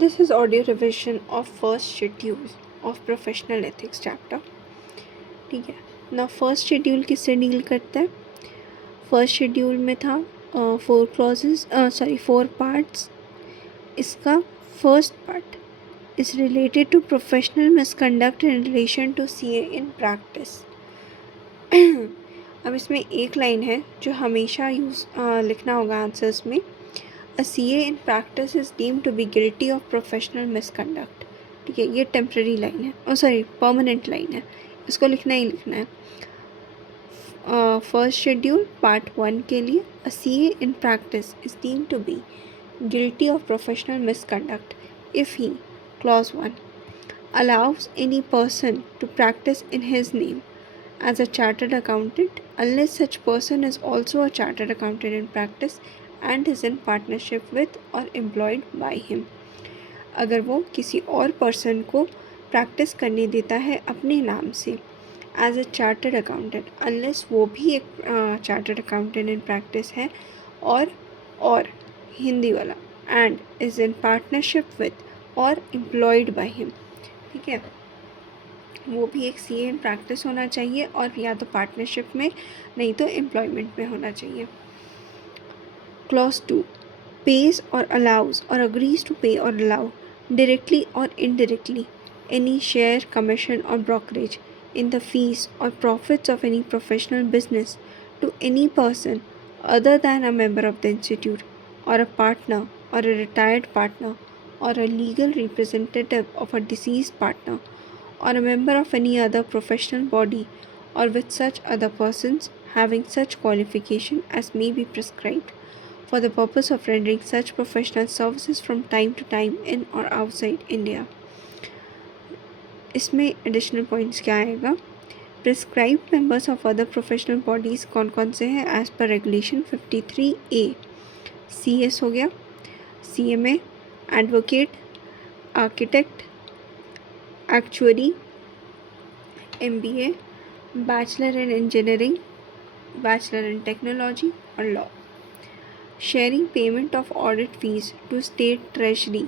This is audio revision of first schedule of professional ethics chapter. ठीक है ना। First schedule किससे deal करता है? फर्स्ट शेड्यूल में था 4 पार्ट्स। इसका first part is related to professional misconduct in relation to CA in practice. अब इसमें एक लाइन है जो हमेशा लिखना होगा आंसर्स में। A CA in practice is deemed to be guilty of professional misconduct। ठीक है, ये टेम्प्रेरी लाइन है, परमानेंट लाइन है, इसको लिखना ही लिखना है। फर्स्ट शेड्यूल पार्ट 1 के लिए A CA in practice is deemed to be guilty of professional misconduct if he, clause 1, allows any person to practice in his name as a chartered accountant unless such person is also a chartered accountant in practice and is in partnership with or employed by him। अगर वो किसी और person को practice करने देता है अपने नाम से as a chartered accountant, unless वो भी एक चार्टर्ड अकाउंटेंट इन प्रैक्टिस है और हिंदी वाला and is in partnership with और एम्प्लॉयड बाय हिम। ठीक है, वो भी एक सीए इन प्रैक्टिस होना चाहिए और या तो पार्टनरशिप में, नहीं तो एम्प्लॉयमेंट में होना चाहिए। Clause 2 pays or allows or agrees to pay or allow directly or indirectly any share, commission or brokerage in the fees or profits of any professional business to any person other than a member of the institute or a partner or a retired partner or a legal representative of a deceased partner or a member of any other professional body or with such other persons having such qualification as may be prescribed for the purpose of rendering such professional services from time to time in or outside India। इसमें additional points क्या आएगा? Prescribe members of other professional bodies कौन कौन से हैं as per regulation 53A। CS हो गया, CMA, advocate, architect, actuary, MBA, bachelor in engineering, bachelor in technology और law. Sharing payment of audit fees to state treasury,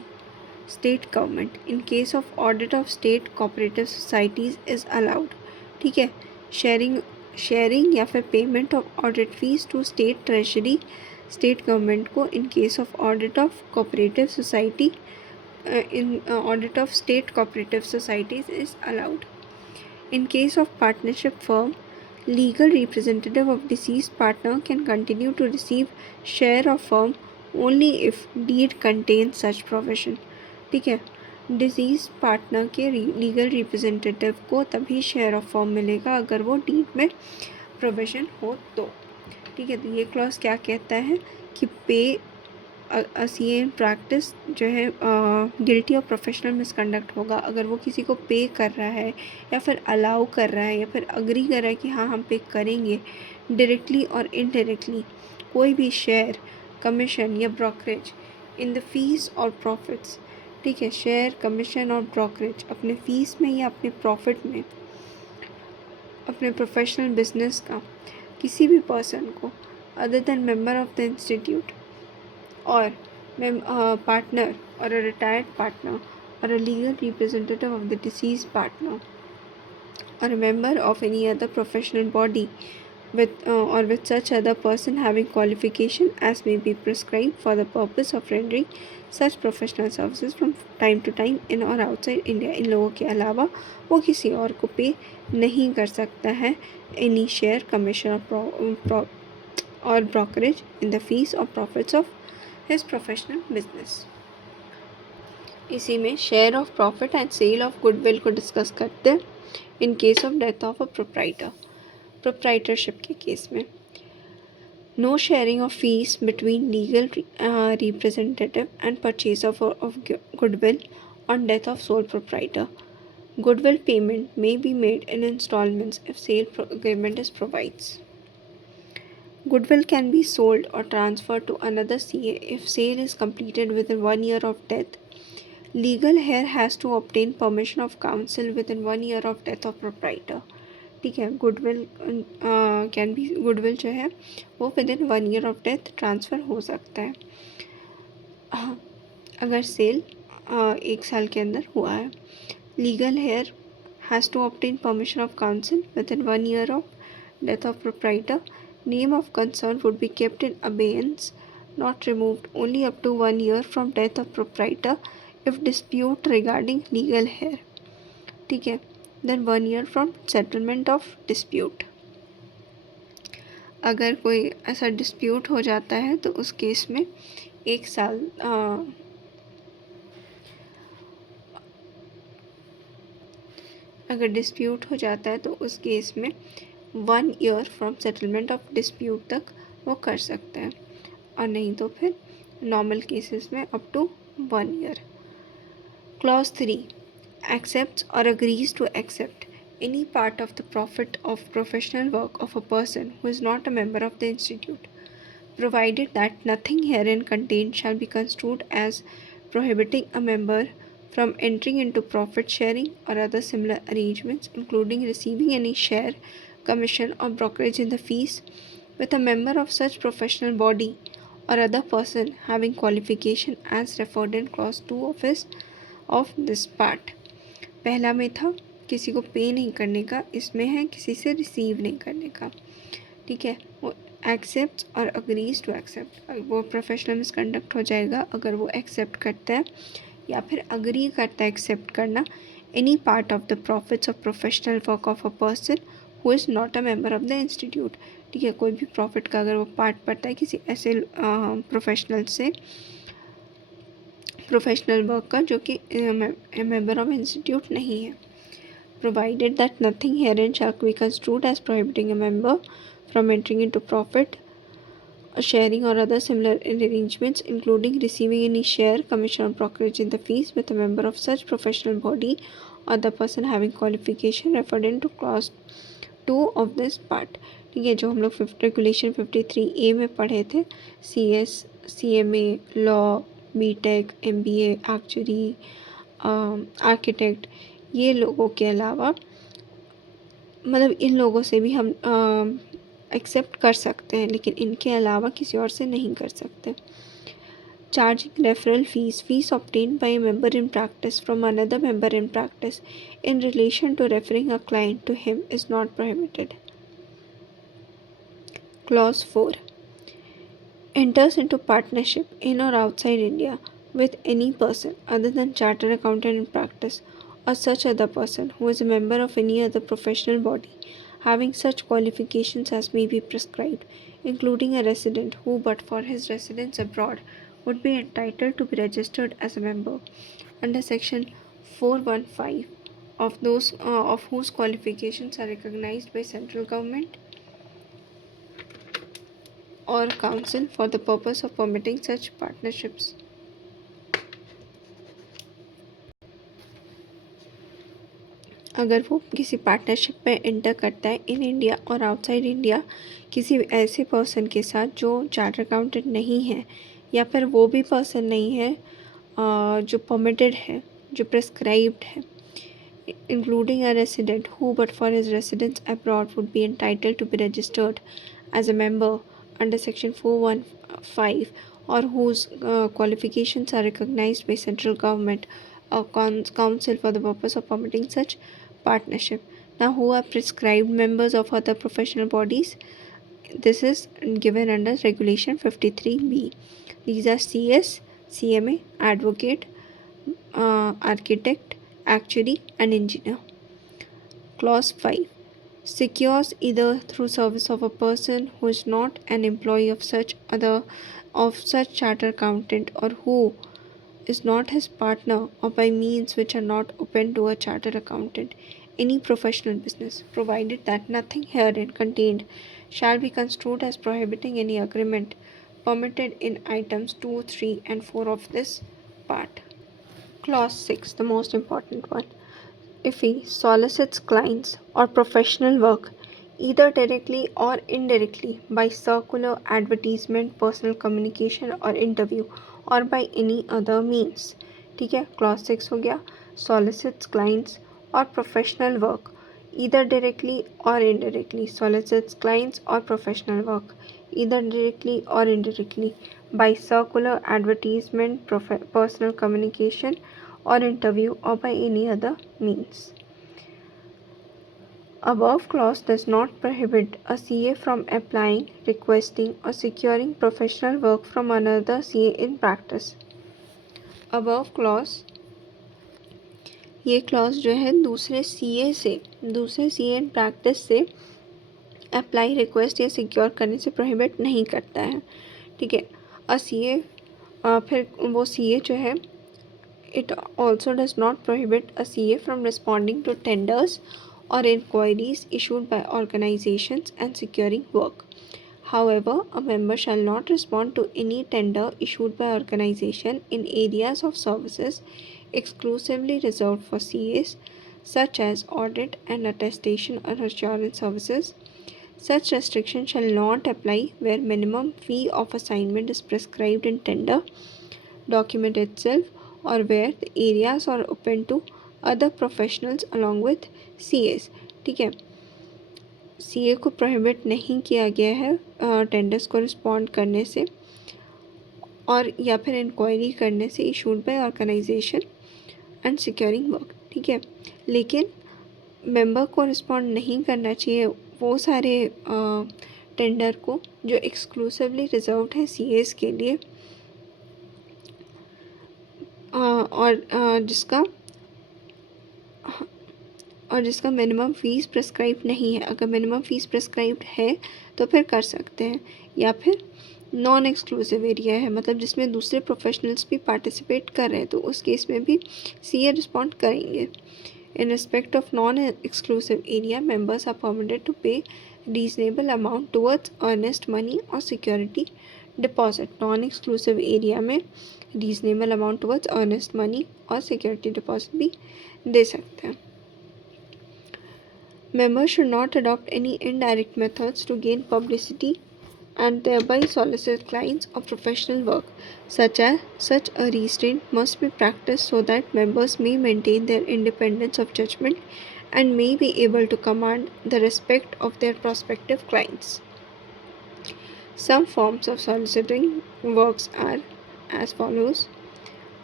state government in case of audit of state cooperative societies is allowed। ठीक है, sharing या फिर payment of audit fees to state treasury, state government को in case of audit of cooperative society, in audit of state cooperative societies is allowed. In case of partnership firm, legal representative of deceased partner can continue to receive share of firm only if deed contains such provision। ठीक है, disease partner के legal representative को तभी share of form मिलेगा अगर वो deed में provision हो तो। ठीक है, तो ये क्लॉज क्या कहता है कि पे सीए इन प्रैक्टिस जो है गिल्टी ऑफ प्रोफेशनल मिसकंडक्ट होगा अगर वो किसी को पे कर रहा है या फिर अलाउ कर रहा है या फिर अग्री कर रहा है कि हाँ हम पे करेंगे, डायरेक्टली और इनडायरेक्टली कोई भी शेयर, कमीशन या ब्रोकरेज इन द फीस और प्रॉफिट्स। ठीक है, शेयर, कमीशन और ब्रोकरेज अपने फीस में या अपने प्रॉफिट में अपने प्रोफेशनल बिजनेस का किसी भी पर्सन को other than member of the institute or partner or a retired partner or a legal representative of the deceased partner or a member of any other professional body with such other person having qualification as may be prescribed for the purpose of rendering such professional services from time to time in or outside India। इन लोगों के अलावा वो किसी और को पे नहीं कर सकता है any share, commission or brokerage in the fees or profits of his professional business। इसी में share of profit and sale of goodwill को डिस्कस करते हैं। In case of death of a proprietorship के केस में no sharing of fees between legal representative and purchase of goodwill on death of sole proprietor. Goodwill payment may be made in installments if sale agreement is provides. Goodwill can be sold or transferred to another CA if sale is completed within 1 year of death। Legal heir has to obtain permission of counsel within 1 year of death of proprietor। ठीक है, goodwill जो है वो within 1 year of death transfer हो सकता है। अगर cell 1 साल के अंदर हुआ है। Legal heir has to obtain permission of council with in 1 year of death of proprietor. Name of concern would be kept in abeyance not removed only up to 1 year from death of proprietor if dispute regarding legal hair, ठीक है। then 1 year from settlement of dispute। अगर कोई ऐसा dispute हो जाता है तो उस केस में 1 साल अगर डिस्प्यूट हो जाता है तो उस केस में 1 year from settlement of dispute तक वो कर सकते हैं, और नहीं तो फिर नॉर्मल केसेस में up to 1 year। Clause 3 accepts or agrees to accept any part of the profit of professional work of a person who is not a member of the institute, provided that nothing herein contained shall be construed as prohibiting a member from entering into profit sharing or other similar arrangements, including receiving any share, commission, or brokerage in the fees with a member of such professional body or other person having qualification as referred in clause 2 of this part। पहला में था किसी को पे नहीं करने का, इसमें है किसी से रिसीव नहीं करने का, ठीक है। वो एक्सेप्ट और अग्रीज टू एक्सेप्ट, वो प्रोफेशनल मिसकंडक्ट हो जाएगा अगर वो एक्सेप्ट करता है या फिर अग्री करता है एक्सेप्ट करना any part of the profits of professional work of a person who is not a member of the institute, ठीक है। कोई भी प्रॉफिट का अगर वो पार्ट पड़ता है किसी ऐसे प्रोफेशनल से, प्रोफेशनल वर्क का जो कि मेंबर ऑफ इंस्टीट्यूट नहीं है। Provided that nothing herein shall be construed as prohibiting a member from entering into profit sharing or other similar arrangements, including receiving any share, commission or brokerage in the fees with a member of such professional body or the person having qualification referred into clause 2 of this part, ठीक है। जो हम लोग regulation 53A में पढ़े थे, CS, CMA, law, BTech, MBA, actuary, architect, ये लोगों के अलावा मतलब इन लोगों से भी हम एक्सेप्ट कर सकते हैं, लेकिन इनके अलावा किसी और से नहीं कर सकते। Charging referral fees obtained by a member in practice from another member in practice in relation to referring a client to him is not prohibited. Clause 4 enters into partnership in or outside India with any person other than chartered accountant in practice or such other person who is a member of any other professional body having such qualifications as may be prescribed, including a resident who, but for his residence abroad, would be entitled to be registered as a member under section 415 of those of whose qualifications are recognized by central government or council for the purpose of permitting such partnerships। अगर वो किसी partnership में enter करता है in India और outside India किसी ऐसे person के साथ जो चार्टर्ड अकाउंटेंट नहीं है, या फिर वो भी पर्सन नहीं है जो परमिटेड है, जो प्रिस्क्राइब्ड है, including a resident who but for his residence abroad would be entitled to be registered as a member under section 415 or whose qualifications are recognized by central government or council for the purpose of permitting such partnership। Now, who are prescribed members of other professional bodies? This is given under regulation 53B। These are CS, CMA, advocate, architect, actuary and engineer। Clause 5 secures either through service of a person who is not an employee of such chartered accountant or who is not his partner or by means which are not open to a chartered accountant any professional business, provided that nothing herein contained shall be construed as prohibiting any agreement permitted in items 2, 3 and 4 of this part। Clause 6, the most important one. If he solicits clients or professional work either directly or indirectly by circular, advertisement, personal communication or interview or by any other means, ठीक है। Clause 6 हो गया, solicits clients or professional work either directly or indirectly, solicits clients or professional work either directly or indirectly by circular, advertisement, personal communication or interview or by any other means. Above clause does not prohibit a CA from applying, requesting or securing professional work from another CA in practice. Above clause, ये clause जो है दूसरे CA in practice से apply, request या secure करने से prohibit नहीं करता है, ठीक है। फिर वो CA जो है, it also does not prohibit a CA from responding to tenders or inquiries issued by organizations and securing work. However, a member shall not respond to any tender issued by organization in areas of services exclusively reserved for CAs, such as audit and attestation or assurance services. Such restriction shall not apply where minimum fee of assignment is prescribed in tender document itself, or where the areas are open to other professionals along with CAs, ठीक है। CA को prohibit नहीं किया गया है tenders को respond करने से और या फिर इंक्वायरी करने से issued by organisation and securing work, ठीक है। लेकिन मेंबर को रिस्पॉन्ड नहीं करना चाहिए वो सारे टेंडर को जो एक्सक्लूसिवली रिजर्व्ड है CAs के लिए और जिसका मिनिमम फ़ीस प्रिस्क्राइब नहीं है। अगर मिनिमम फ़ीस प्रिस्क्राइब्ड है तो फिर कर सकते हैं, या फिर नॉन एक्सक्लूसिव एरिया है, मतलब जिसमें दूसरे प्रोफेशनल्स भी पार्टिसिपेट कर रहे हैं, तो उस केस में भी CA रिस्पॉन्ड करेंगे। In respect of non exclusive area, members are permitted to pay reasonable amount towards earnest money और security deposit. Non exclusive area में reasonable amount towards earnest money और सिक्योरिटी डिपॉजिट भी दे सकते हैं। Members should not adopt any indirect methods to gain publicity and thereby solicit clients or professional work. Such a restraint must be practiced so that members may maintain their independence of judgment and may be able to command the respect of their prospective clients. Some forms of soliciting works are as follows.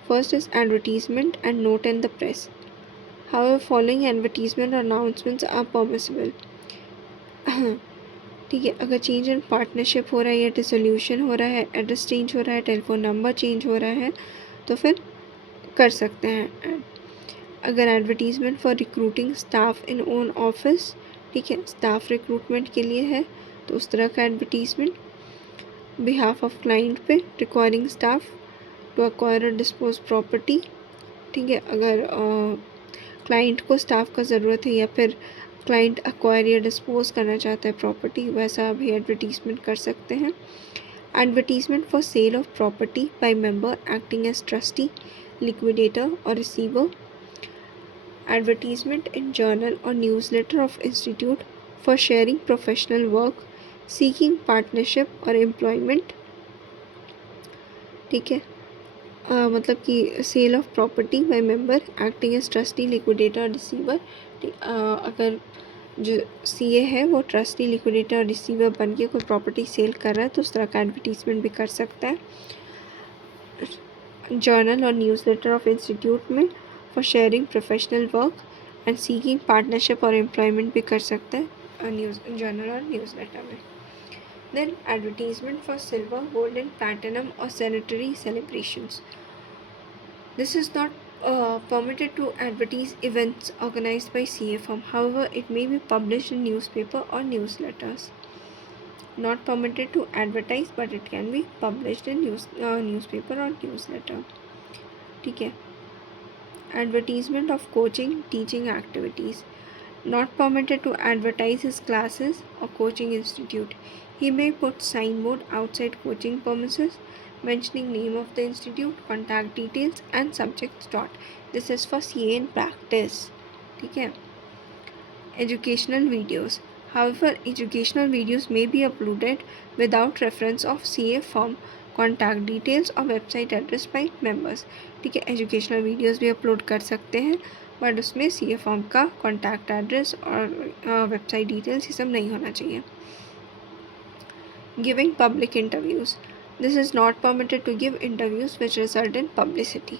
First is advertisement and note in the press. However, following advertisement or announcements are permissible. ठीक है, अगर change in partnership हो रहा है या dissolution हो रहा है, एड्रेस चेंज हो रहा है, टेलीफोन नंबर चेंज हो रहा है, तो फिर कर सकते हैं। अगर advertisement for recruiting staff in own office, ठीक है, स्टाफ रिक्रूटमेंट के लिए है, तो उस तरह का एडवर्टीज़मेंट। बिहाफ ऑफ क्लाइंट पे रिक्वायरिंग स्टाफ टू अक्वायर और डिस्पोज प्रॉपर्टी, ठीक है, अगर क्लाइंट को स्टाफ का ज़रूरत है या फिर क्लाइंट अक्वायर या डिस्पोज करना चाहता है प्रॉपर्टी, वैसा भी एडवर्टीज़मेंट कर सकते हैं। Advertisement for sale of property by member acting as trustee, liquidator और रिसीवर। एडवर्टीज़मेंट इन जर्नल और newsletter of institute for sharing professional work, seeking partnership और एम्प्लॉयमेंट, ठीक है। मतलब कि sale of property by member acting as trustee, liquidator और receiver. अगर जो CA है वो ट्रस्टी, लिक्विडेटर और रिसीवर बन के कोई प्रॉपर्टी सेल कर रहा है तो उस तरह का एडवर्टीज़मेंट भी कर सकता है। जर्नल और न्यूज़लेटर ऑफ इंस्टीट्यूट में for sharing professional work and seeking partnership और एम्प्लॉयमेंट भी कर सकता है जर्नल और न्यूज़लेटर में। Then advertisement for silver, gold and platinum or sanitary celebrations. This is not permitted to advertise events organized by CA firm. However, it may be published in newspaper or newsletters. Not permitted to advertise, but it can be published in newspaper or newsletter. ठीक है। Advertisement of coaching, teaching activities. Not permitted to advertise his classes or coaching institute. He may put signboard outside coaching premises mentioning name of the institute, contact details and subjects taught. This is for CA in practice, ठीक है। Educational videos. However, educational videos may be uploaded without reference of CA firm, contact details और website address by members, ठीक है। Educational videos भी upload कर सकते हैं, but उसमें CA फॉर्म का कॉन्टैक्ट एड्रेस और वेबसाइट डिटेल्स ये सब नहीं होना चाहिए। Giving public interviews. This is not permitted to give interviews which result in publicity.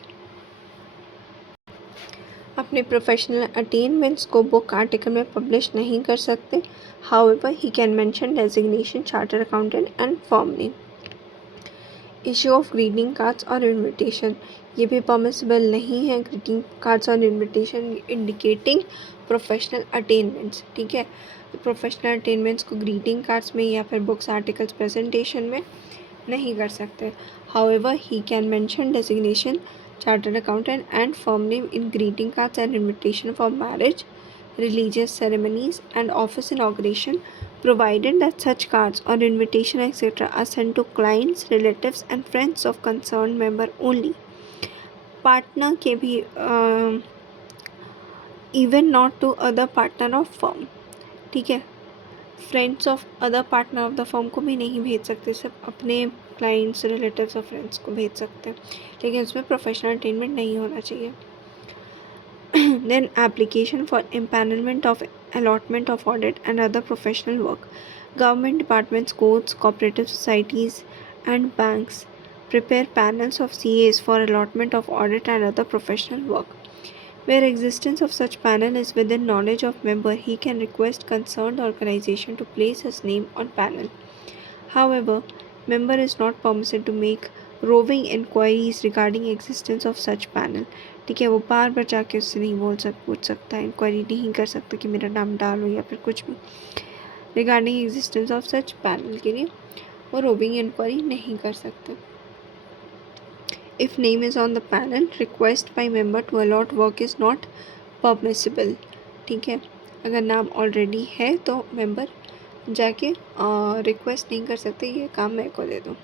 अपने प्रोफेशनल अटेनमेंट्स को बुक आर्टिकल में पब्लिश नहीं कर सकते। However he can mention designation, charter accountant and firm name. Issue of greeting cards और invitation, ये भी permissible नहीं है। ग्रीटिंग कार्ड्स और इनविटेशन इंडिकेटिंग प्रोफेशनल अटेनमेंट्स, ठीक है। प्रोफेशनल अटेनमेंट्स को ग्रीटिंग कार्ड्स में या फिर बुक्स आर्टिकल्स प्रेजेंटेशन में नहीं कर सकते। However he can mention designation, chartered accountant and firm name in greeting cards and invitation for marriage, religious ceremonies and office inauguration, provided that such cards or invitation etc. are sent to clients, relatives and friends of concerned member only. Partner के भी even not to other partner of firm, ठीक है। Friends of other partner of the firm को भी नहीं भेज सकते, सिर्फ अपने क्लाइंट्स, रिलेटिव्स और फ्रेंड्स को भेज सकते हैं, लेकिन उसमें प्रोफेशनल अटेनमेंट नहीं होना चाहिए। Then application for empanelment of allotment of audit and other professional work. Government departments, courts, cooperative societies and banks prepare panels of CAs for allotment of audit and other professional work. Where existence of such panel is within knowledge of member, he can request concerned organization to place his name on panel. However, member is not permitted to make roving inquiries regarding existence of such panel. ठीक है, वो बार बार जाके उससे नहीं पूछ सकता, inquiry नहीं कर सकता कि मेरा नाम डालो या फिर कुछ भी regarding existence of such panel के लिए वो रोविंग इंक्वायरी नहीं कर सकते। If name is on the panel, request by member to allot work is not permissible, ठीक है। अगर नाम ऑलरेडी है तो मेंबर जाके रिक्वेस्ट नहीं कर सकते ये काम मेरे को दे दो।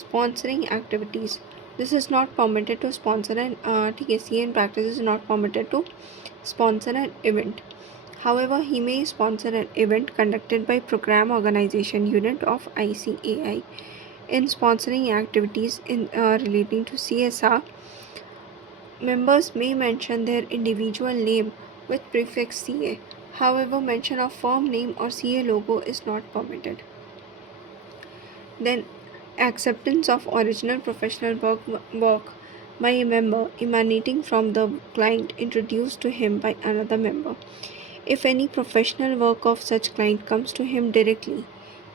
Sponsoring activities, this is not permitted to sponsor an ठीक है, CA in practice is not permitted to sponsor an event. However, he may sponsor an event conducted by program organization unit of ICAI. In sponsoring activities in relating to CSR, members may mention their individual name with prefix CA. However, mention of firm name or CA logo is not permitted. Then acceptance of original professional work by a member emanating from the client introduced to him by another member. If any professional work of such client comes to him directly,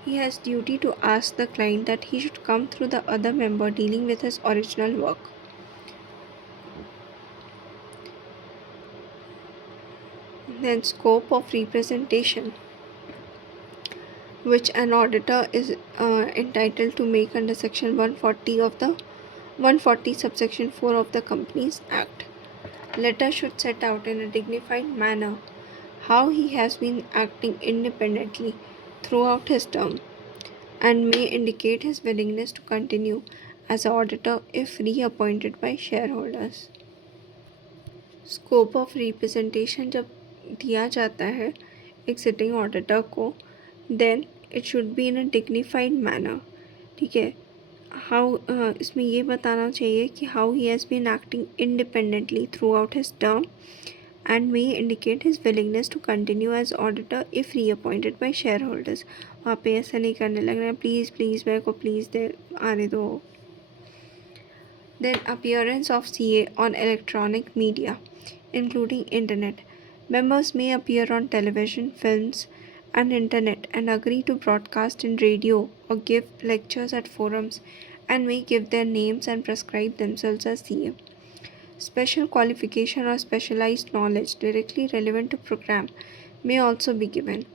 he has duty to ask the client that he should come through the other member dealing with his original work. Then scope of representation, which an auditor is entitled to make under section 140 of the 140 subsection 4 of the Companies Act. Letter should set out in a dignified manner how he has been acting independently throughout his term and may indicate his willingness to continue as auditor if reappointed by shareholders. Scope of representation जब दिया जाता है एक sitting auditor को, then it should be in a dignified manner, ठीक है। How इसमें ये बताना चाहिए कि how he has been acting independently throughout his term and may indicate his willingness to continue as auditor if reappointed by shareholders. वहाँ पे ऐसा नहीं करने लग रहा है प्लीज़ प्लीज़ मेरे को प्लीज़ दे आने दो। Then appearance of CA on electronic media, including internet. Members may appear on television, films, and internet and agree to broadcast in radio or give lectures at forums and may give their names and prescribe themselves as CA. Special qualification or specialized knowledge directly relevant to program may also be given.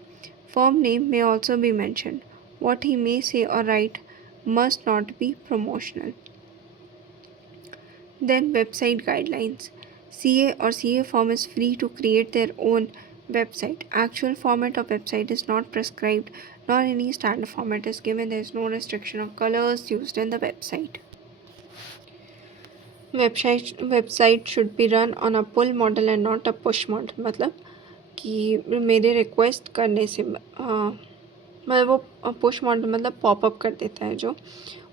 Firm name may also be mentioned. What he may say or write must not be promotional. Then website guidelines. CA or CA firm is free to create their own website. Actual format of website is not prescribed nor any standard format is given. There is no restriction of colors used in the website. Website should be run on a pull model and not a push model. मतलब कि मेरे request करने से मतलब वो push model मतलब popup कर देता है जो,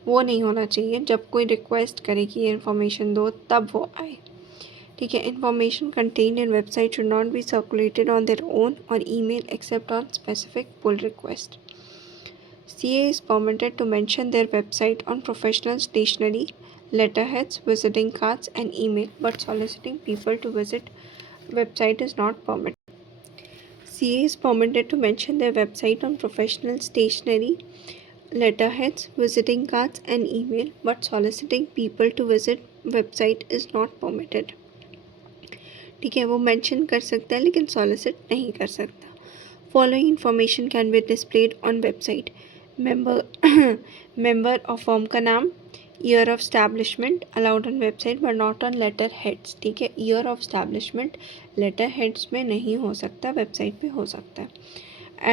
वो नहीं होना चाहिए। जब कोई रिक्वेस्ट करे कि ये इन्फॉर्मेशन दो तब वो आए, ठीक है। Information contained in website should not be circulated on their own और email except on specific pull request. CA is permitted to mention their website on professional stationery, letterheads, visiting cards, and email, but soliciting people to visit website is not permitted. CA is permitted to mention their website on professional stationery, letterheads, visiting cards, and email, but soliciting people to visit website is not permitted. ठीक है, वो mention कर सकता है लेकिन solicit नहीं कर सकता. Following information can be displayed on website. Member of firm का नाम, year of establishment allowed on website but not on letterheads. ठीक है, year of establishment letterheads में नहीं हो सकता, वेबसाइट पे हो सकता है.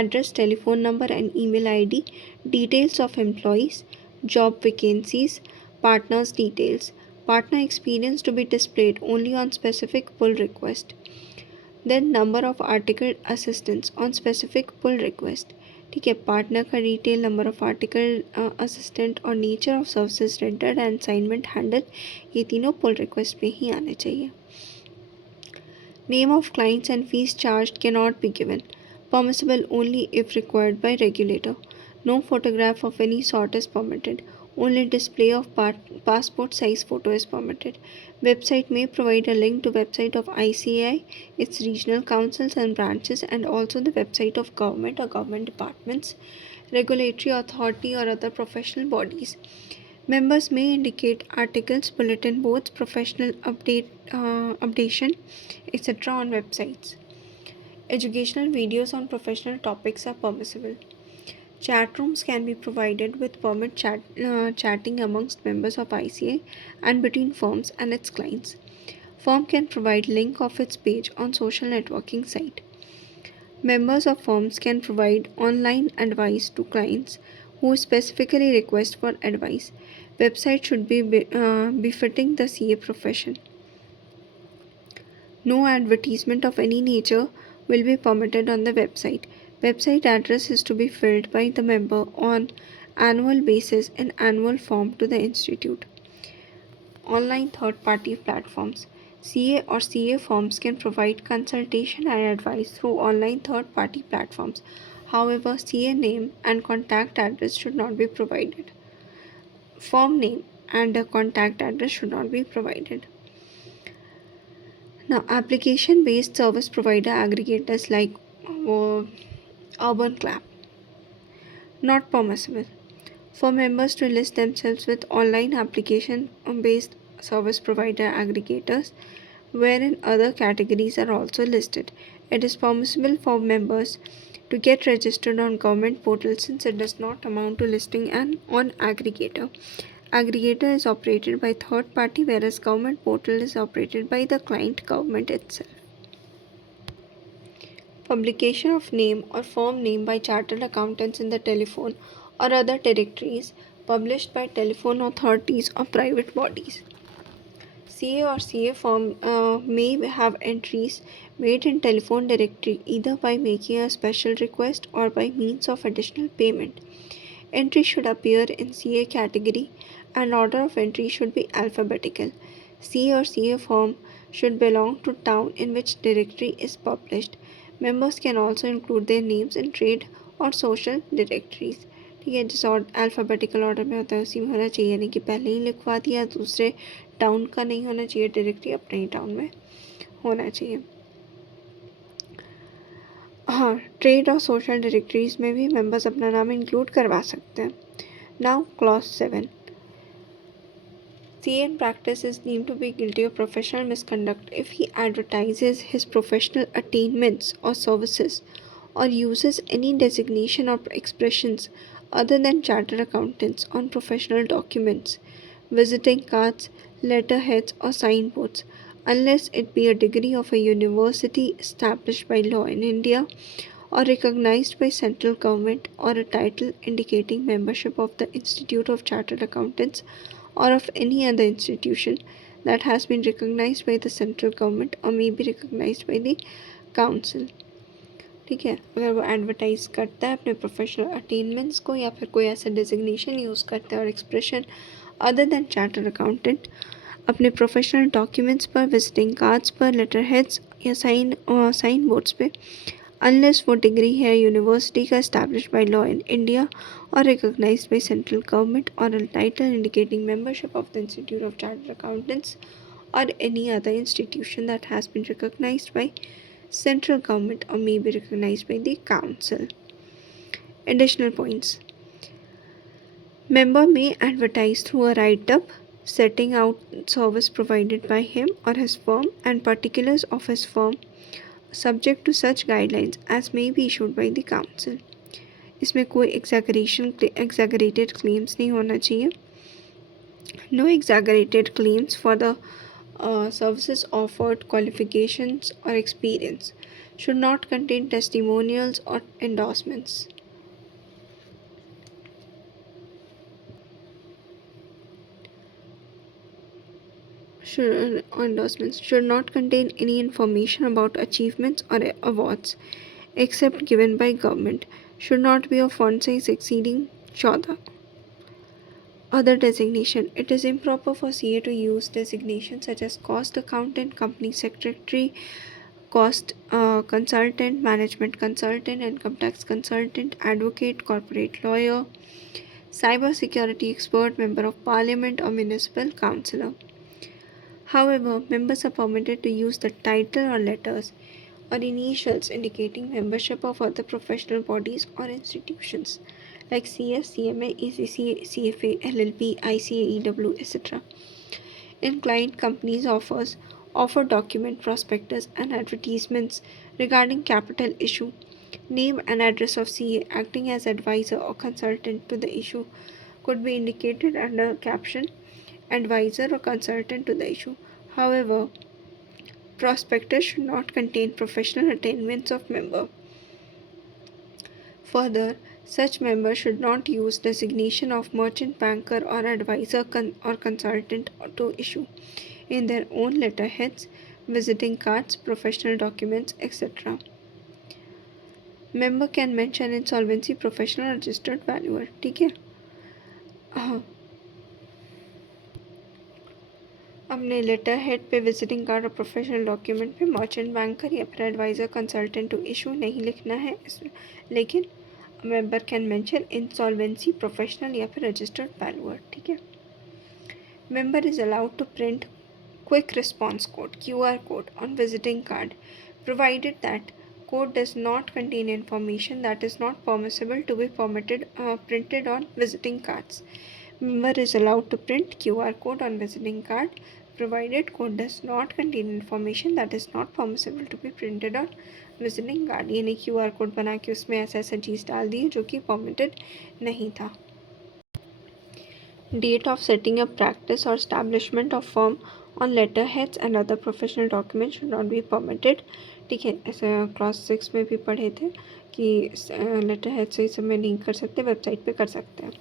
Address, telephone number and email ID, details of employees, job vacancies, partners details. Partner experience to be displayed only on specific pull request. Then number of article assistants on specific pull request. ठीक है, partner का detail, number of article assistant और nature of services rendered and assignment handle, ये तीनों pull request पे ही आने चाहिए. Name of clients and fees charge can not be given. Permissible only if required by regulator. No photograph of any sort is permitted. Only display of passport size photo is permitted. Website may provide a link to website of ICAI, its regional councils and branches, and also the website of government or government departments, regulatory authority or other professional bodies. Members may indicate articles, bulletin boards, professional updation, etc. on websites. Educational videos on professional topics are permissible. Chat rooms can be provided with permit chatting amongst members of ICA and between firms and its clients. Firm can provide link of its page on social networking site. Members of firms can provide online advice to clients who specifically request for advice. Website should be befitting the CA profession. No advertisement of any nature will be permitted on the website. Website address is to be filled by the member on annual basis in annual form to the institute. Online third-party platforms. CA or CA firms can provide consultation and advice through online third-party platforms. However, CA name and contact address should not be provided. Firm name and a contact address should not be provided. Now, application-based service provider aggregators like Urban Clap, not permissible. For members to list themselves with online application-based service provider aggregators, wherein other categories are also listed, it is permissible for members to get registered on government portal since it does not amount to listing on aggregator. Aggregator is operated by third party, whereas government portal is operated by the client government itself. Publication of name or firm name by chartered accountants in the telephone or other directories published by telephone authorities or private bodies. CA or CA firm may have entries made in telephone directory either by making a special request or by means of additional payment. Entry should appear in CA category and order of entry should be alphabetical. CA or CA firm should belong to town in which directory is published. Members can also include their names in trade or social directories. ठीक है, जिस alphabetical order में होता है उसी में होना चाहिए, नहीं कि पहले ही लिखवा दिया, दूसरे टाउन का नहीं होना चाहिए, डायरेक्टली अपने ही टाउन में होना चाहिए. हाँ, ट्रेड और सोशल डायरेक्टरीज में भी मेंबर्स अपना नाम इंक्लूड करवा सकते हैं. Now clause 7. CA in practice is deemed to be guilty of professional misconduct if he advertises his professional attainments or services or uses any designation or expressions other than chartered accountants on professional documents, visiting cards, letterheads, or signboards, unless it be a degree of a university established by law in India or recognized by central government or a title indicating membership of the Institute of Chartered Accountants or of any other institution that has been recognized by the central government or may be recognized by the council. ठीक है, अगर वो advertise करता है अपने professional attainments को या फिर कोई ऐसा डेजिग्नेशन यूज़ करता है और expression other than chartered accountant अपने प्रोफेशनल डॉक्यूमेंट्स पर, विजिटिंग कार्ड्स पर, लेटर हेड्स या साइन बोर्ड्स पे, अनलेस वो डिग्री है यूनिवर्सिटी का establish by law in India or recognized by central government, or a title indicating membership of the Institute of Chartered Accountants or any other institution that has been recognized by central government or may be recognized by the council. Additional points. Member may advertise through a write-up setting out service provided by him or his firm and particulars of his firm subject to such guidelines as may be issued by the council. इसमें कोई exaggerated claims नहीं होना चाहिए. No exaggerated claims for the services offered, qualifications or experience. Should not contain testimonials or endorsements. Should not contain any information about achievements or awards except given by government. Should not be of font size exceeding 14. Other designation. It is improper for CA to use designations such as cost accountant, company secretary, cost consultant, management consultant, income tax consultant, advocate, corporate lawyer, cyber security expert, member of parliament or municipal councillor. However, members are permitted to use the title or letters or initials indicating membership of other professional bodies or institutions like CS, CMA, ACCA, CFA, LLP, ICA, EW, etc. In client companies offer document prospectus and advertisements regarding capital issue. Name and address of CA acting as advisor or consultant to the issue could be indicated under caption advisor or consultant to the issue. However, prospectus should not contain professional attainments of member. Further, such member should not use designation of merchant banker or advisor or consultant to issue in their own letterheads, visiting cards, professional documents, etc. Member can mention insolvency professional registered valuer. ठीक है. अपने letter head पे visiting card और professional document पे merchant banker या फिर adviser consultant to issue नहीं लिखना है इसमें, लेकिन member can mention insolvency professional या फिर रजिस्टर्ड वैल्यूअर. ठीक है. Member is allowed to print quick response code QR code on visiting card provided that code does not contain information that is not permissible to be printed on visiting cards. Member is allowed to print QR code on visiting card provided code does not contain information that is not permissible to be printed on visiting card. यानी QR code बना के उसमें ऐसा ऐसा चीज़ डाल दी जो कि permitted नहीं था. Date of setting up practice or establishment of firm on letterheads and other professional documents should not be permitted. ठीक है. ऐसे क्लास 6 में भी पढ़े थे कि लेटरहेड से इस समय नहीं कर सकते, वेबसाइट पे कर सकते हैं.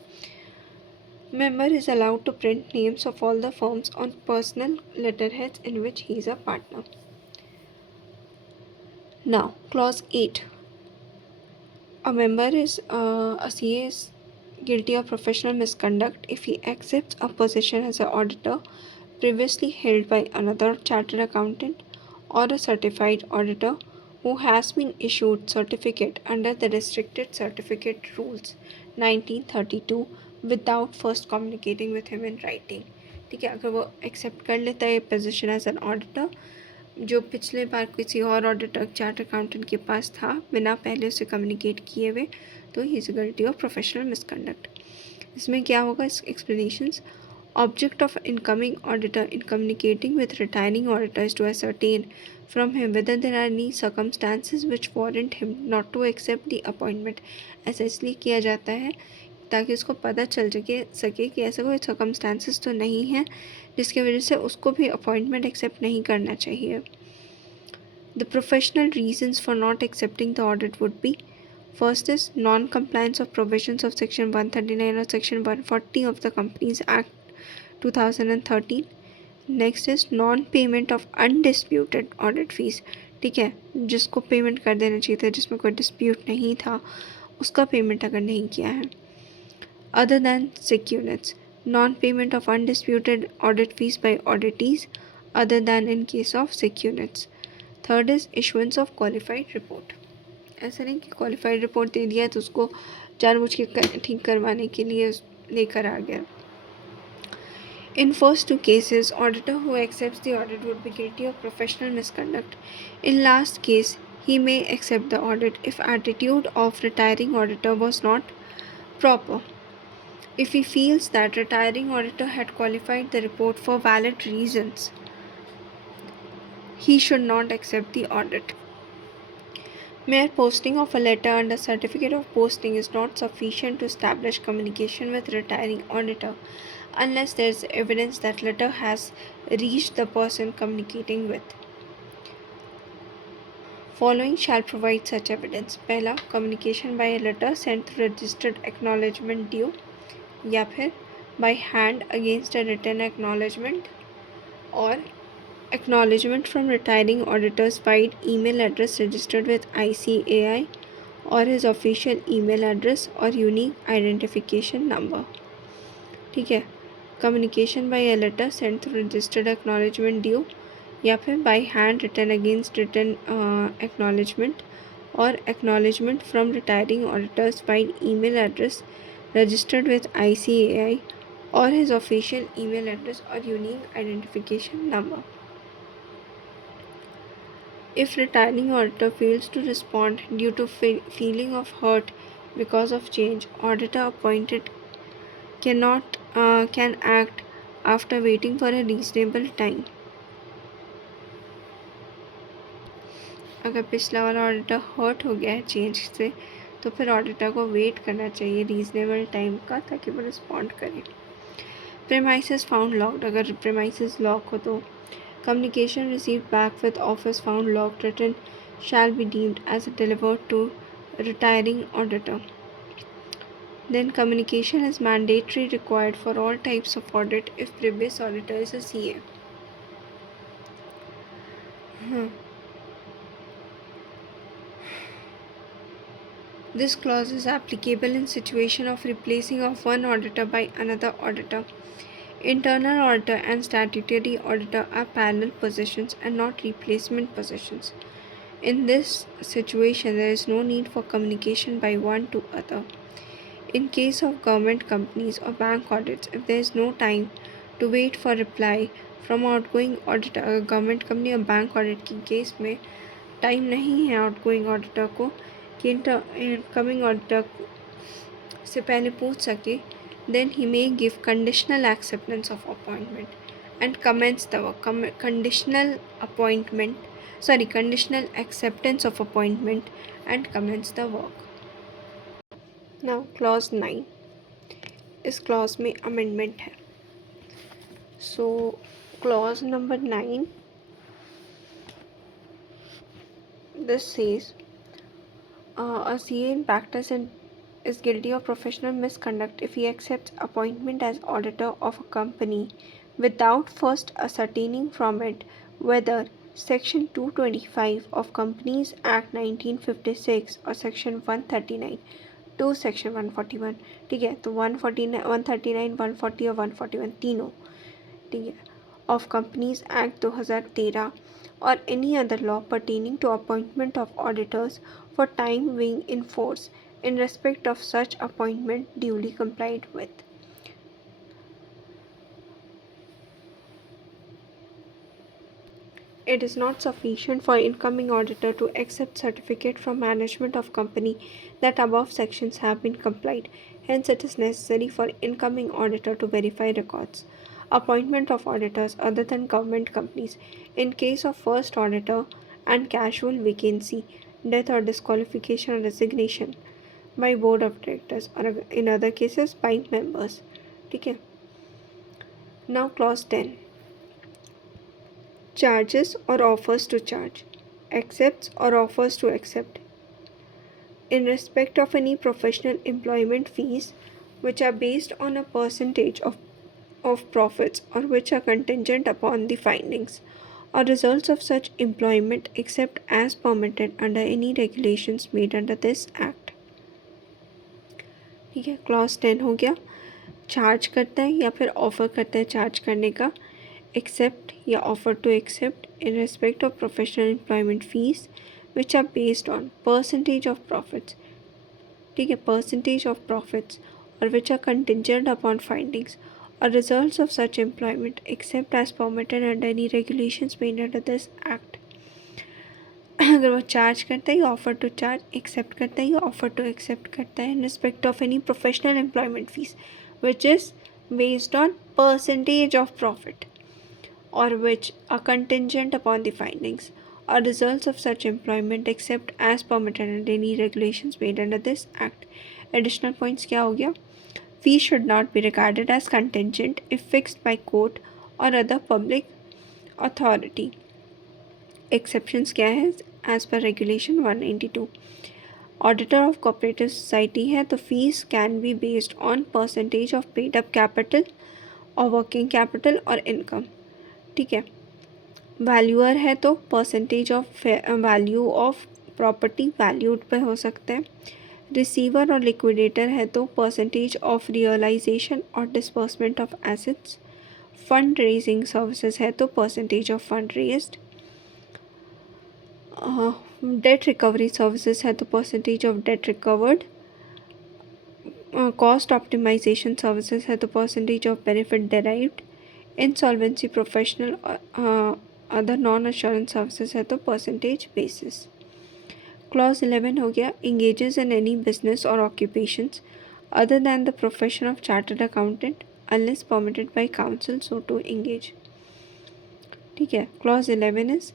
Member is allowed to print names of all the firms on personal letterheads in which he is a partner. Now, clause 8. A member is a CA is guilty of professional misconduct if he accepts a position as an auditor previously held by another chartered accountant or a certified auditor who has been issued certificate under the restricted certificate rules 1932 without first communicating with him in writing. ठीक है. अगर वो accept कर लेता है position as an auditor जो पिछले बार किसी और ऑडिटर चार्ट अकाउंटेंट के पास था बिना पहले उसे कम्युनिकेट किए हुए, तो he is guilty of professional misconduct. इसमें क्या होगा, इस explanations. Object of incoming auditor in communicating with retiring auditor is to ascertain from him whether there are any circumstances which warrant him not to accept the appointment. ऐसा इसलिए किया जाता है ताकि उसको पता चल सके कि ऐसा कोई सर्कमस्टांसेस तो नहीं है जिसकी वजह से उसको भी अपॉइंटमेंट एक्सेप्ट नहीं करना चाहिए. The professional reasons for not accepting the audit would be: first is non-compliance of provisions of Section 139 or Section 140 of the Companies Act 2013. Next is non payment of undisputed audit fees. ठीक है. जिसको payment कर देना चाहिए था, जिसमें कोई dispute नहीं था, उसका पेमेंट अगर नहीं किया है. Other than sick units, non payment of undisputed audit fees by auditees other than in case of sick units. Third is issuance of qualified report. ऐसा नहीं कि क्वालिफाइड रिपोर्ट दे दिया तो उसको जानबूझ के ठीक करवाने के लिए लेकर आ गया. In first two cases, auditor who accepts the audit would be guilty of professional misconduct. In last case, he may accept the audit if attitude of retiring auditor was not proper. If he feels that retiring auditor had qualified the report for valid reasons, he should not accept the audit. Mere posting of a letter under certificate of posting is not sufficient to establish communication with retiring auditor unless there is evidence that letter has reached the person communicating with. Following shall provide such evidence. पहला, communication by a letter sent through registered acknowledgement due, या फिर by hand against a written acknowledgement, or acknowledgement from retiring auditor's wide email address registered with ICAI or his official email address or unique identification number. ठीक है. Communication by a letter sent through registered acknowledgement due, या फिर by hand written against written acknowledgement, or acknowledgement from retiring auditor's by email address registered with ICAI or his official email address or unique identification number. If retiring auditor fails to respond due to feeling of hurt because of change, auditor appointed can act after waiting for a reasonable time. अगर पिछला वाला auditor hurt हो गया है change से, तो फिर auditor को वेट करना चाहिए रीजनेबल टाइम का, ताकि वो रिस्पॉन्ड करे. Premises found locked. अगर प्रेमाइसेस लॉक हो तो communication received back with office found locked written shall be deemed as delivered to retiring auditor. Then communication is mandatory required for all types of audit if previous auditor is a CA. This clause is applicable in situation of replacing of one auditor by another auditor. Internal auditor and statutory auditor are parallel positions and not replacement positions. In this situation, there is no need for communication by one to other. In case of government companies or bank audits, if there is no time to wait for reply from outgoing auditor, अगर government company और bank audit की case में time नहीं है outgoing auditor को कि incoming auditor से पहले पूछ सके, then he may give conditional acceptance of appointment and commence the work. Conditional acceptance of appointment and commence the work. Now clause 9. इस clause में amendment है. So clause number 9, this says a CA in practice is guilty of professional misconduct if he accepts appointment as auditor of a company without first ascertaining from it whether Section 225 of Companies Act 1956 or Section 139 to Section 141. ठीक है, तो 139, 139, 140 और 141 तीनों, ठीक है, of Companies Act 2013 or any other law pertaining to appointment of auditors for time being in force in respect of such appointment duly complied with. It is not sufficient for incoming auditor to accept certificate from management of company that above sections have been complied. Hence, it is necessary for incoming auditor to verify records. Appointment of auditors other than government companies. In case of first auditor and casual vacancy, death or disqualification or resignation by board of directors, or in other cases by members. ठीक है. Now clause 10. Charges or offers to charge, accepts or offers to accept. In respect of any professional employment fees which are based on a percentage of profits or which are contingent upon the findings or results of such employment except as permitted under any regulations made under this act. ठीक है, clause 10 हो गया. Charge करता है या फिर offer करता है चार्ज करने का, एक्सेप्ट या offer to accept in respect of professional employment fees which are based on percentage of profits. ठीक है, percentage of profits or which are contingent upon findings or results of such employment except as permitted under any regulations made under this act. अगर वो charge करता है, offer to charge, accept करता है, offer to accept करता है इन respect of any professional employment fees which is based on percentage of profit or which are contingent upon the findings or results of such employment except as permitted under any regulations made under this act. Additional points क्या हो गया? Fees should not be regarded as contingent if fixed by court or other public authority. Exceptions क्या है? As per regulation 192. Auditor of cooperative society है तो fees can be based on percentage of paid up capital or working capital or income. ठीक है, valuer है तो percentage of value of property valued पे हो सकता है। रिसीवर और लिक्विडेटर है तो परसेंटेज ऑफ रियलाइजेशन और disbursement of assets. Fund raising services है तो percentage of fund raised. Debt recovery services है तो percentage of debt recovered. Cost optimisation services है तो percentage of benefit derived. Insolvency professional other non assurance services है तो percentage basis. Clause 11 हो गया, इंगेजेस इन एनी बिजनेस और occupations other than the profession of chartered accountant unless permitted by council so to engage. ठीक है, clause 11 is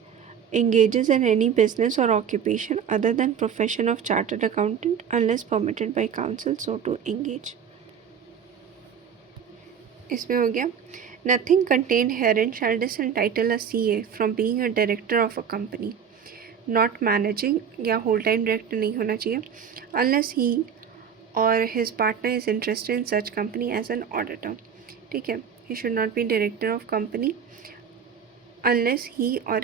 engages in any business or occupation other than profession of chartered accountant unless permitted by council so to engage. इसमें हो गया, nothing contained herein shall disentitle a CA from being a director of a company, not managing या whole time director नहीं होना चाहिए unless he or his partner is interested in such company as an auditor. ठीक है, he should not be director of company unless he or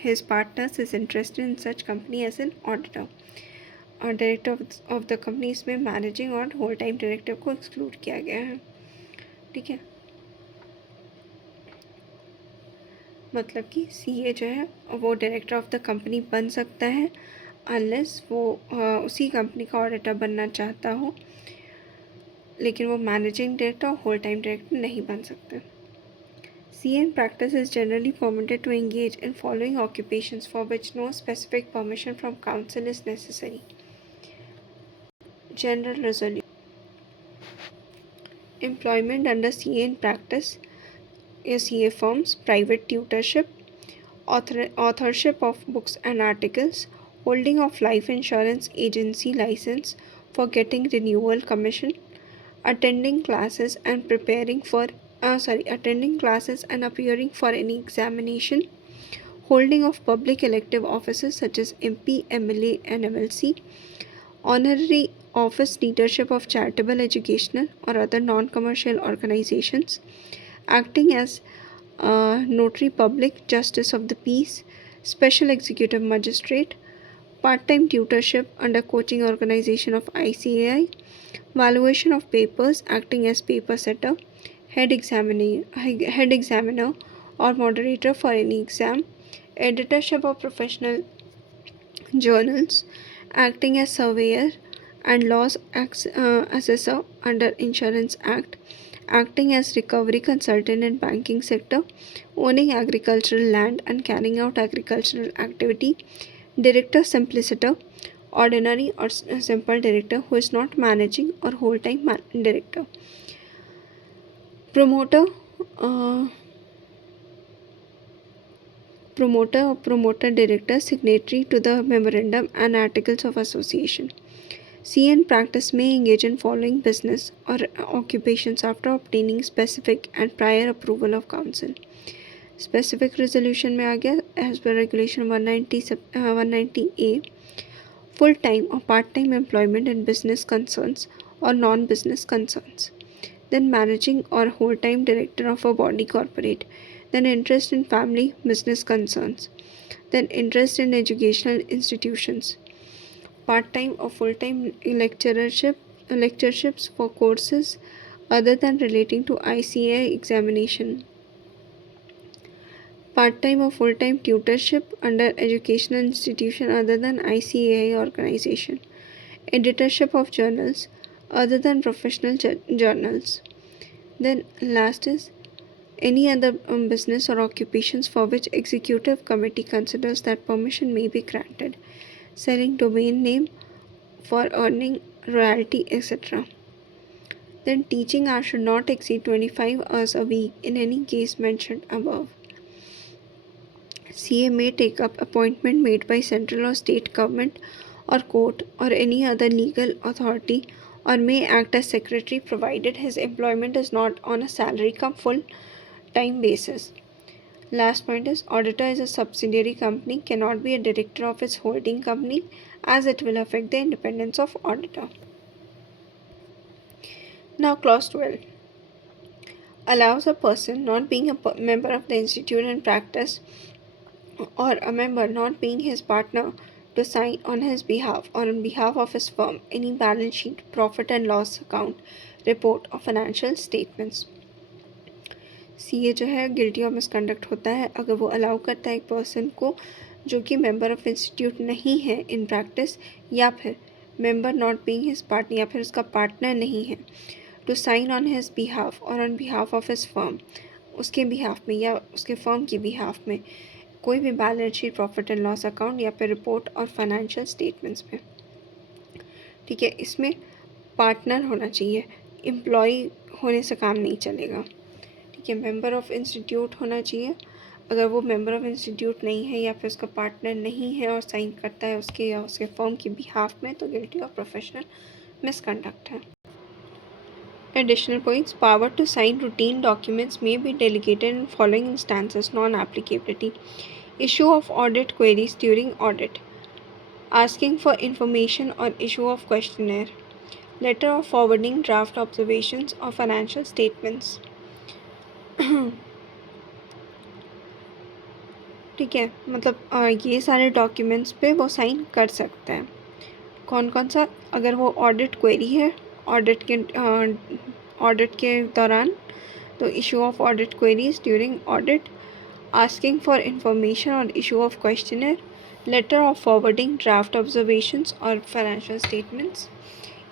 his partners is interested in such company as an auditor. और director of the company इसमें managing और whole time director को exclude किया गया है। ठीक है, मतलब कि सीए जो है वो डायरेक्टर ऑफ द कंपनी बन सकता है अनलेस वो उसी कंपनी का ऑडिटर बनना चाहता हो, लेकिन वो मैनेजिंग डायरेक्टर और होल टाइम डायरेक्टर नहीं बन सकते। CA in practice is generally permitted to engage in following occupations for which no specific permission from council is necessary. General resolution. Employment under CA in practice is CA firms, private tutorship, authorship of books and articles, holding of life insurance agency license for getting renewal commission, attending classes and attending classes and appearing for any examination, holding of public elective offices such as MP, MLA and MLC, honorary office leadership of charitable, educational or other non-commercial organizations, acting as notary public, justice of the peace, special executive magistrate, part-time tutorship under coaching organization of ICAI, valuation of papers, acting as paper setter, head examiner or moderator for any exam, editorship of professional journals, acting as surveyor and loss assessor under Insurance Act, acting as recovery consultant in banking sector, owning agricultural land and carrying out agricultural activity, director simpliciter, ordinary or simple director who is not managing or whole time director, promoter or promoter director, signatory to the memorandum and articles of association. CA in practice may engage in following business or occupations after obtaining specific and prior approval of council. Specific resolution में आ गया as per regulation 190A, full time or part time employment in business concerns or non business concerns, then managing or whole time director of a body corporate, then interest in family business concerns, then interest in educational institutions, part-time or full-time lectureships for courses other than relating to ICAI examination, part-time or full-time tutorship under educational institution other than ICAI organization, editorship of journals other than professional journals. Then last is any other business or occupations for which executive committee considers that permission may be granted, selling domain name for earning royalty, etc. Then teaching hours should not exceed 25 hours a week in any case mentioned above. CA may take up appointment made by central or state government or court or any other legal authority, or may act as secretary provided his employment is not on a salary cum full time basis. Last point is auditor is a subsidiary company, cannot be a director of its holding company as it will affect the independence of auditor. Now clause 12 allows a person not being a member of the institute in practice or a member not being his partner to sign on his behalf or on behalf of his firm any balance sheet, profit and loss account, report or financial statements. CA जो है guilty of misconduct होता है अगर वो allow करता है एक person को जो कि मेंबर ऑफ इंस्टीट्यूट नहीं है इन प्रैक्टिस, या फिर member not being his partner, या फिर उसका पार्टनर नहीं है, to sign on his behalf और on behalf of his firm, उसके बिहाफ में या उसके फर्म की बिहाफ में कोई भी balance sheet, profit and loss account या फिर रिपोर्ट और फाइनेंशियल स्टेटमेंट्स में। ठीक है, इसमें पार्टनर होना चाहिए, एम्प्लॉय होने से काम नहीं चलेगा। ठीक है, मेंबर ऑफ इंस्टीट्यूट होना चाहिए। अगर वो मेंबर ऑफ इंस्टीट्यूट नहीं है या फिर उसका पार्टनर नहीं है और साइन करता है उसके या उसके फर्म की बिहाफ में, तो गिल्टी ऑफ प्रोफेशनल मिसकंडक्ट है। Additional points: power to sign routine documents may be delegated in following instances: non-applicability, issue of audit queries during audit, asking for information or issue of questionnaire, letter of forwarding draft observations or financial statements। ठीक है, मतलब ये सारे documents पे वो sign कर सकते हैं। कौन कौन सा? अगर वो ऑडिट क्वेरी है ऑडिट के दौरान, तो issue of audit queries during audit, asking for information और issue of questionnaire, letter of forwarding draft observations और financial statements,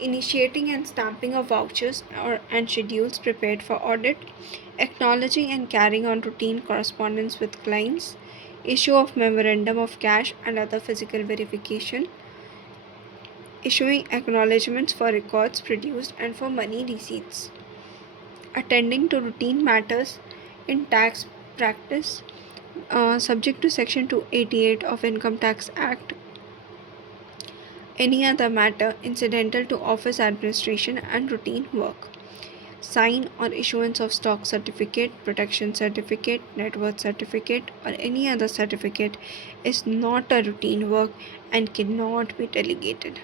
initiating and stamping of vouchers and schedules prepared for audit, acknowledging and carrying on routine correspondence with clients, issue of memorandum of cash and other physical verification, issuing acknowledgements for records produced and for money receipts, attending to routine matters in tax practice subject to section 288 of Income Tax Act, any other matter incidental to office administration and routine work. Sign or issuance of stock certificate, protection certificate, net worth certificate, or any other certificate is not a routine work and cannot be delegated.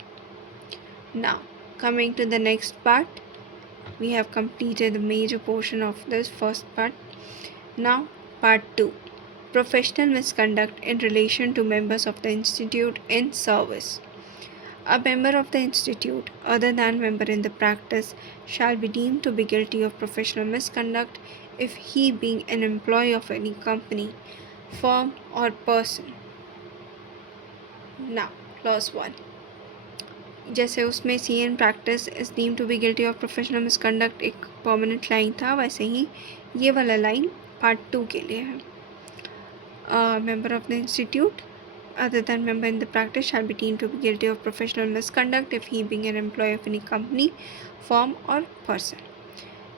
Now, coming to the next part, we have completed the major portion of this first part. Now, part 2, professional misconduct in relation to members of the institute in service. A member of the institute, other than member in the practice, shall be deemed to be guilty of professional misconduct if he, being an employee of any company, firm, or person. Now, clause 1. जैसे उसमें C in practice is deem to be guilty of professional misconduct एक permanent line था, वैसे ही ये वाला line part 2 के लिए है। Member of the institute other than member in the practice shall be deemed to be guilty of professional misconduct if he, being an employee of any company, firm or person.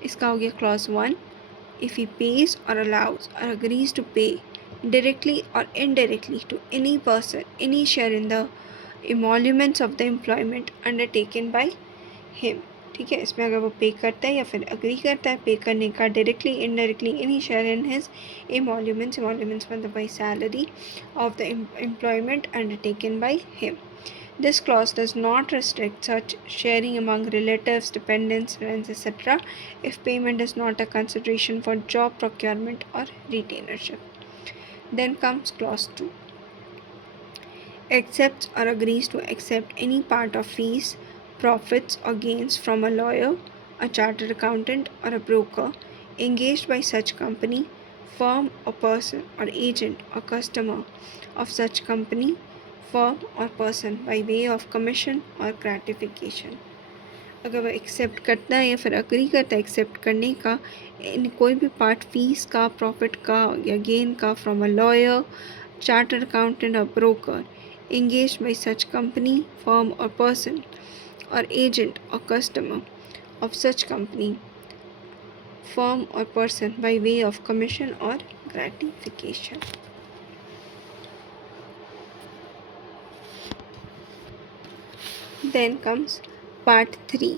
इसका हो गया clause 1. If he pays or allows or agrees to pay directly or indirectly to any person any share in the emoluments of the employment undertaken by him. ठीक है, इसमें अगर वो पे करता है या फिर अग्री करता है पे करने का directly indirectly any share in his emoluments मतलब by salary of the employment undertaken by him. This clause does not restrict such sharing among relatives, dependents, friends, etc. if payment is not a consideration for job procurement or retainership. Then comes clause 2. Accepts or agrees to accept any part of fees, profits or gains from a lawyer, a chartered accountant or a broker engaged by such company, firm or person or agent or customer of such company, firm or person by way of commission or gratification। अगर वह accept करता है या फिर agree करता है accept करने का इन कोई भी पार्ट फीस का, प्रॉफिट का या गेन का from a lawyer, chartered accountant और broker engaged by such company, firm or person or agent or customer of such company, firm or person by way of commission or gratification। Then comes part 3।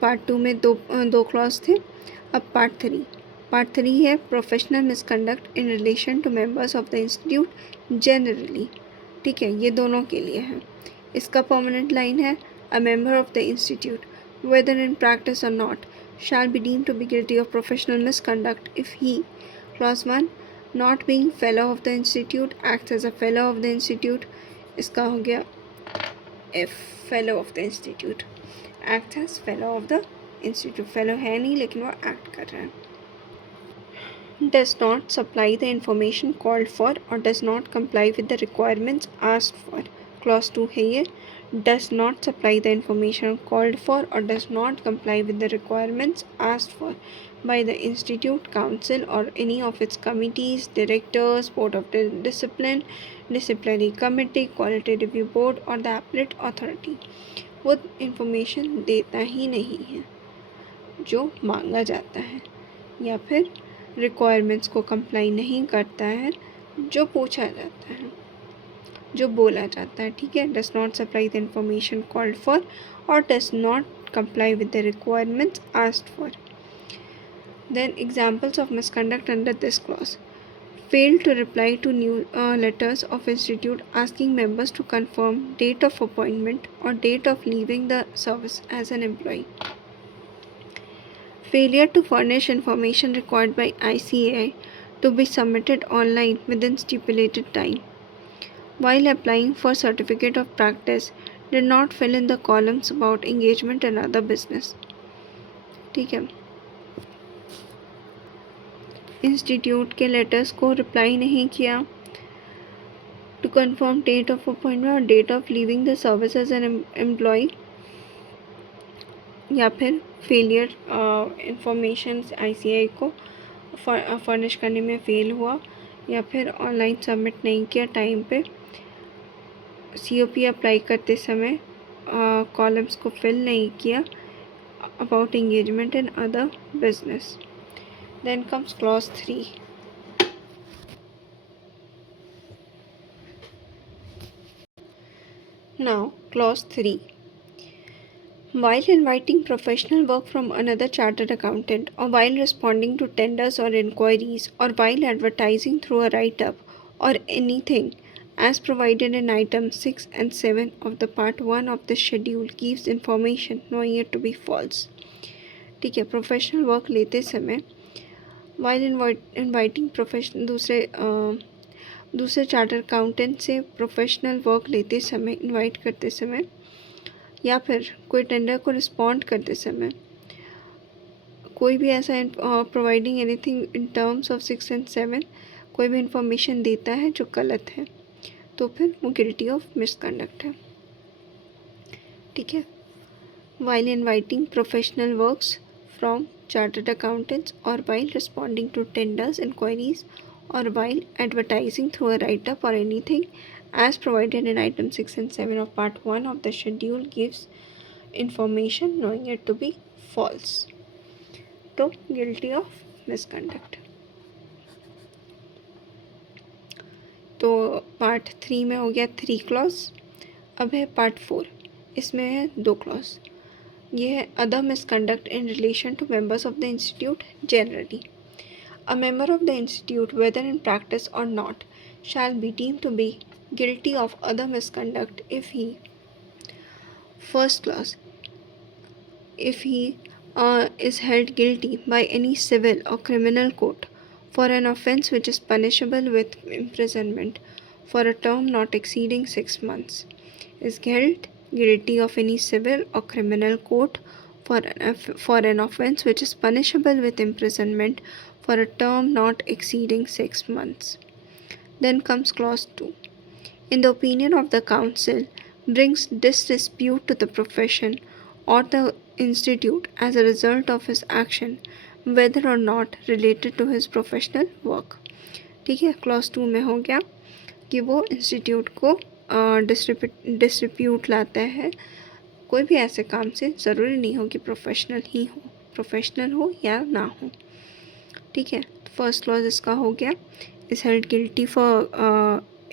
Part 2 में दो clause थे, अब part three है professional misconduct in relation to members of the institute generally. ठीक है, ये दोनों के लिए है। इसका परमानेंट लाइन है a member of the institute whether in practice और not shall be deemed to be guilty of professional misconduct if he clause 1 not being fellow of the institute acts as a fellow of the institute. इसका हो गया F fellow of the institute act as fellow of the institute. Fellow है नहीं लेकिन वो act कर रहा है। Does not supply the information called for और does not comply with the requirements asked for. Clause 2 है ये, does not supply the information called for और does not comply with the requirements asked for by the institute council or any of its committees, directors, board of discipline, disciplinary committee, quality review board or the appellate authority। वो information देता ही नहीं है जो मांगा जाता है या फिर रिक्वायरमेंट्स को कंप्लाई नहीं करता है जो पूछा जाता है, जो बोला जाता है। ठीक है, does not supply the information called for और does not comply with the requirements asked for. Then examples of misconduct under this clause: failed to reply to new letters of institute asking members to confirm date of appointment or date of leaving the service as an employee. Failure to furnish information required by ICAI to be submitted online within stipulated time. While applying for certificate of practice, did not fill in the columns about engagement and other business। ठीक है, institute के letters को reply नहीं किया to confirm date of appointment और date of leaving the service as an employee, या फिर failure information ICI को फर्निश करने में फेल हुआ, या फिर ऑनलाइन सबमिट नहीं किया टाइम पे, सीओपी अप्लाई करते समय कॉलम्स को फिल नहीं किया about engagement and other business. Then comes clause 3। Now, clause 3. While inviting professional work from another chartered accountant, or while responding to tenders or inquiries, or while advertising through a write-up or anything as provided in item 6 and 7 of the part 1 of the schedule gives information knowing it to be false। ठीक है, professional work लेते समय while inviting professional दूसरे charter accountant से professional work लेते समय, invite करते समय, या फिर कोई टेंडर को रिस्पॉन्ड करते समय, कोई भी ऐसा providing anything in terms of 6 and 7 कोई भी इंफॉर्मेशन देता है जो गलत है तो फिर वो गिल्टी ऑफ मिसकंडक्ट है। ठीक है, while inviting professional works from chartered accountants or while responding to tenders, inquiries or while advertising through a write-up or anything as provided in item 6 and 7 of part 1 of the schedule gives information knowing it to be false, तो guilty of misconduct। तो part 3 में हो गया 3 clause. अब है part 4, इसमें है 2 clause. ये है other misconduct in relation to members of the institute generally. A member of the institute whether in practice और not shall be deemed to be guilty of other misconduct if he first class if he is held guilty by any civil or criminal court for an offence which is punishable with imprisonment for a term not exceeding 6 months, is held guilty of any civil or criminal court for an offence which is punishable with imprisonment for a term not exceeding 6 months. Then comes clause 2. in the opinion of the council, brings disrepute to the profession or the institute as a result of his action, whether or not related to his professional work. ठीक है, clause 2 में हो गया कि वो institute को distribute लाता है कोई भी ऐसे काम से, ज़रूरी नहीं हो कि प्रोफेशनल हो या ना हो। ठीक है, फर्स्ट क्लॉज इसका हो गया, is held guilty for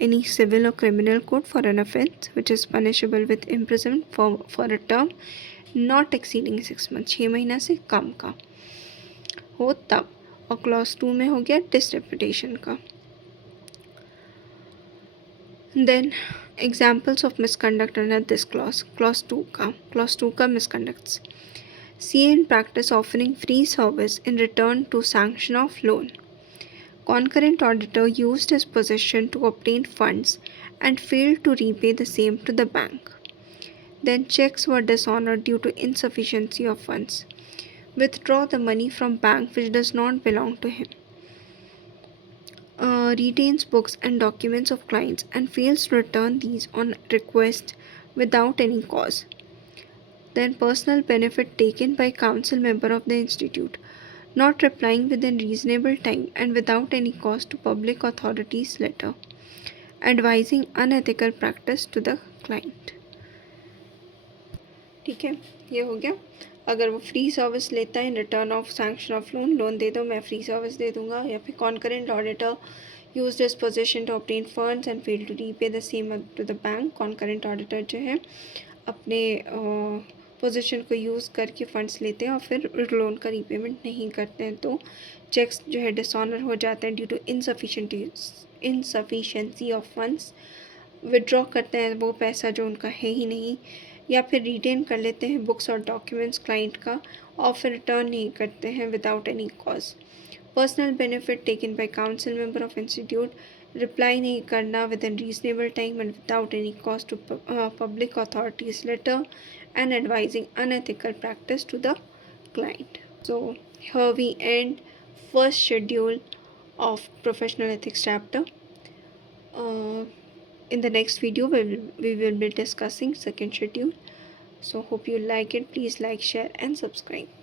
any civil or criminal code for an offense which is punishable with imprisonment for a term not exceeding 6 months, 6 महीना से कम का हो तब। और क्लॉज 2 में हो गया डिसरेपुटेशन का। Then examples of misconduct under this clause 2 का misconducts, C in practice offering free service in return to sanction of loan, concurrent auditor used his position to obtain funds and failed to repay the same to the bank. Then checks were dishonored due to insufficiency of funds. Withdraw the money from bank which does not belong to him. Retains books and documents of clients and fails to return these on request without any cause. Then personal benefit taken by council member of the institute, not replying within reasonable time and without any cause to public authorities letter, advising unethical practice to the client। ठीक है, ये हो गया। अगर वो free service लेता है in return of sanction of loan दे दो, मैं फ्री सर्विस दे दूंगा, या फिर concurrent auditor use this position to obtain funds and fail to repay the same to the bank. Concurrent auditor जो है अपने पोजीशन को यूज़ करके फ़ंड्स लेते हैं और फिर लोन का रीपेमेंट नहीं करते हैं, तो चेक्स जो है डिसऑनर हो जाते हैं due to insufficiency of funds. Withdraw करते हैं वो पैसा जो उनका है ही नहीं, या फिर रिटेन कर लेते हैं बुक्स और डॉक्यूमेंट्स क्लाइंट का और फिर रिटर्न नहीं करते हैं without any cause. Personal benefit taken by council member of institute, reply नहीं करना with in reasonable time and without any cause to public authorities letter and advising unethical practice to the client. So here we end first schedule of professional ethics chapter. In the next video we will be discussing second schedule. So hope you like it. Please like, share and subscribe.